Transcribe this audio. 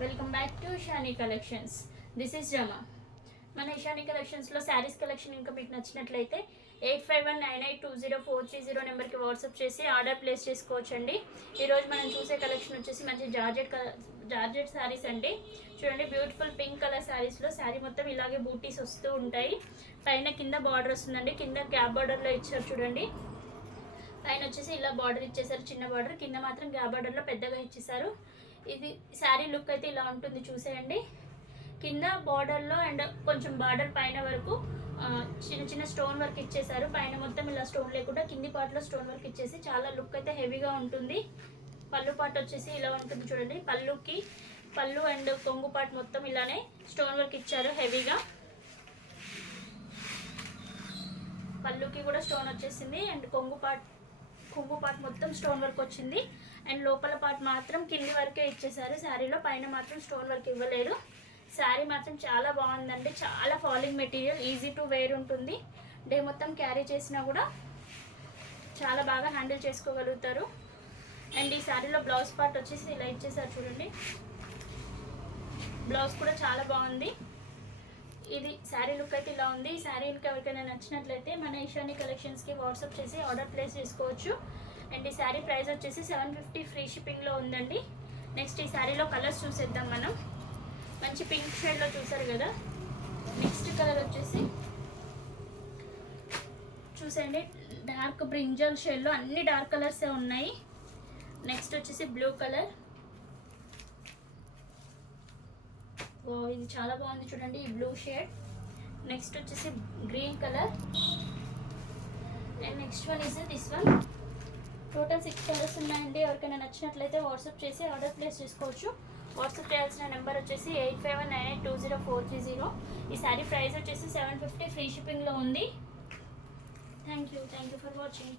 Welcome back to Ishani collections. This is Rama. మన ఇషాని కలెక్షన్స్లో saris collection ఇంకా మీకు నచ్చినట్లయితే 8519820430 నెంబర్కి వాట్సాప్ చేసి ఆర్డర్ ప్లేస్ చేసుకోవచ్చండి. ఈరోజు మనం చూసే కలెక్షన్ వచ్చేసి మంచి జార్జెట్ శారీస్ అండి. చూడండి, బ్యూటిఫుల్ పింక్ కలర్ శారీస్లో శారీ మొత్తం ఇలాగే బూటీస్ వస్తూ ఉంటాయి. పైన కింద బార్డర్ వస్తుందండి, కింద గ్యాప్ బార్డర్లో ఇచ్చారు చూడండి. పైన వచ్చేసి ఇలా బార్డర్ ఇచ్చేసారు, చిన్న బార్డర్, కింద మాత్రం గ్యాప్ బార్డర్లో పెద్దగా ఇచ్చేసారు. ఇది శారీ లుక్ అయితే ఇలా ఉంటుంది, చూసేయండి. కింద బార్డర్లో అండ్ కొంచెం బార్డర్ పైన వరకు చిన్న చిన్న స్టోన్ వర్క్ ఇచ్చేసారు. పైన మొత్తం ఇలా స్టోన్ లేకుండా కింది పార్ట్లో స్టోన్ వర్క్ ఇచ్చేసి చాలా లుక్ అయితే హెవీగా ఉంటుంది. పళ్ళు పార్ట్ వచ్చేసి ఇలా ఉంటుంది చూడండి. పళ్ళు అండ్ కొంగు పార్ట్ మొత్తం ఇలానే స్టోన్ వర్క్ ఇచ్చారు హెవీగా. పళ్ళుకి కూడా స్టోన్ వచ్చేసింది అండ్ కొంగు పార్ట్ మొత్తం స్టోన్ వర్క్ వచ్చింది. అండ్ లోపల పార్ట్ మాత్రం కింది వరకే ఇచ్చేసారు శారీలో, పైన మాత్రం స్టోన్ వర్క్ ఇవ్వలేదు. శారీ మాత్రం చాలా బాగుందండి, చాలా falling material, easy to wear ఉంటుంది. డే మొత్తం క్యారీ చేసినా కూడా చాలా బాగా హ్యాండిల్ చేసుకోగలుగుతారు. అండ్ ఈ శారీలో బ్లౌజ్ పార్ట్ వచ్చేసి ఇలా ఇచ్చేసారు చూడండి. బ్లౌజ్ కూడా చాలా బాగుంది. ఇది శారీ లుక్ అయితే ఇలా ఉంది. ఈ శారీ ఇంకా ఎవరికైనా నచ్చినట్లయితే మన ఇషాని కలెక్షన్స్కి వాట్సాప్ చేసి ఆర్డర్ ప్లేస్ చేసుకోవచ్చు. అండ్ ఈ శారీ ప్రైస్ వచ్చేసి 750 ఫ్రీ షిప్పింగ్లో ఉందండి. నెక్స్ట్ ఈ శారీలో కలర్స్ చూసేద్దాం మనం. మంచి పింక్ షేడ్లో చూసారు కదా. నెక్స్ట్ కలర్ వచ్చేసి చూసేయండి, డార్క్ బ్రింజల్ షేడ్లో అన్ని డార్క్ కలర్సే ఉన్నాయి. నెక్స్ట్ వచ్చేసి బ్లూ కలర్. ఇది చాలా బాగుంది చూడండి, ఈ బ్లూ షేడ్. నెక్స్ట్ వచ్చేసి green colour. And next one is this one. Total 6 colours ఉన్నాయండి. ఎవరికైనా నచ్చినట్లయితే వాట్సాప్ చేసి ఆర్డర్ ప్లేస్ చేసుకోవచ్చు. వాట్సాప్ చేయాల్సిన నెంబర్ వచ్చేసి 8519820430. ఈ శారీ ప్రైస్ వచ్చేసి 750 ఫ్రీ షిప్పింగ్లో ఉంది. Thank you for watching.